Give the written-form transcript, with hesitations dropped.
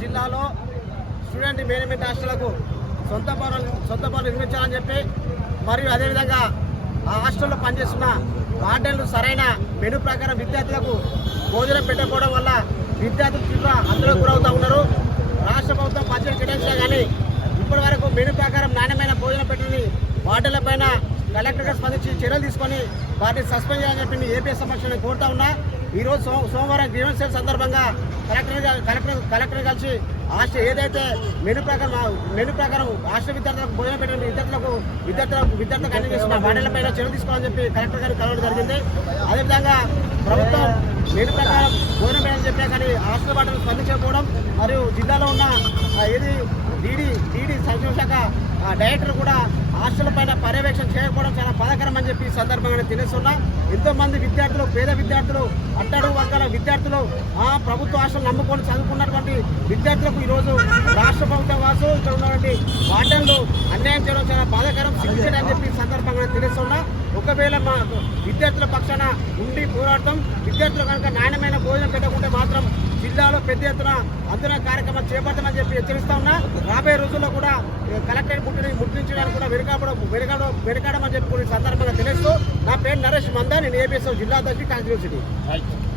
జిల్లాలో student management హాస్టళ్లకు సొంత భవనాలు నిర్మించాలని చెప్పి మరియు అదేవిధంగా ఆ హాస్టల్లో పనిచేస్తున్న వార్డెన్లు సరైన మెను ప్రకారం విద్యార్థులకు భోజనం పెట్టకపోవడం వల్ల విద్యార్థులు తీవ్ర ఆందోళనకు గురవుతూ ఉన్నారు. రాష్ట్ర ప్రభుత్వం బడ్జెట్ కేటాయించినా కానీ ఇప్పటి వరకు మెను ప్రకారం నాణ్యమైన భోజనం పెట్టని వార్డెన్ల పైన కలెక్టర్గా స్పందించి చర్యలు తీసుకొని వాటిని సస్పెండ్ చేయాలని చెప్పి ఏపీఎస్ సమక్షంలో కోరుతా ఉన్నా. ఈరోజు సోమవారం గ్రీవెన్స్ సేల్ సందర్భంగా కలెక్టర్ కలిసి హాస్టల్ ఏదైతే మెను ప్రకారం హాస్టల్ విద్యార్థులకు భోజనం పెట్టిన విద్యార్థులకు అన్ని చేస్తున్న వార్డెన్ల పైన చర్యలు తీసుకోవాలని చెప్పి కలెక్టర్ గారికి కలవడం జరిగింది. అదేవిధంగా ప్రభుత్వం మెను ప్రకారం భోజనం పెట్టని చెప్పినా కానీ హాస్టల్ వాటిని స్పందించకపోవడం మరియు జిల్లాలో ఉన్న డీడీ సంక్షేమ శాఖ డైరెక్టర్ కూడా హాస్టల్ పైన పర్యవేక్షణ చేయకపోవడం చాలా బాధాకరం అని చెప్పి సందర్భంగా తెలుస్తున్నా. ఎంతో మంది విద్యార్థులు, పేద విద్యార్థులు, అట్టడుగు వర్గాల విద్యార్థులు ప్రభుత్వ హాస్టల్ నమ్ముకొని చదువుకున్నటువంటి విద్యార్థులకు ఈరోజు రాష్ట్ర ప్రభుత్వం వాసు ఇక్కడ ఉన్నటువంటి వార్డెన్లు అన్యాయం చేయడం చాలా బాధాకరం, సిగ్గుచేటు అని చెప్పి సందర్భంగా తెలుస్తున్నా. ఒకవేళ మా విద్యార్థుల పక్షాన ఉండి పోరాడతాం. విద్యార్థులు కనుక నాణ్యమైన భోజనం పెట్టకుంటే మాత్రం జిల్లాలో పెద్ద ఎత్తున ఆందోళన కార్యక్రమం చేపడతామని చెప్పి హెచ్చరిస్తా ఉన్నా. రాబోయే రోజుల్లో కూడా కలెక్టరేట్ ముట్టించడానికి కూడా వెనకాడమని చెప్పి సందర్భంగా తెలుస్తూ నా పేరు నరేష్ మందా, నేను ఏపీఎస్ జిల్లా అధ్యక్షుడు కాంగ్రెస్ యూనివర్సిటీ.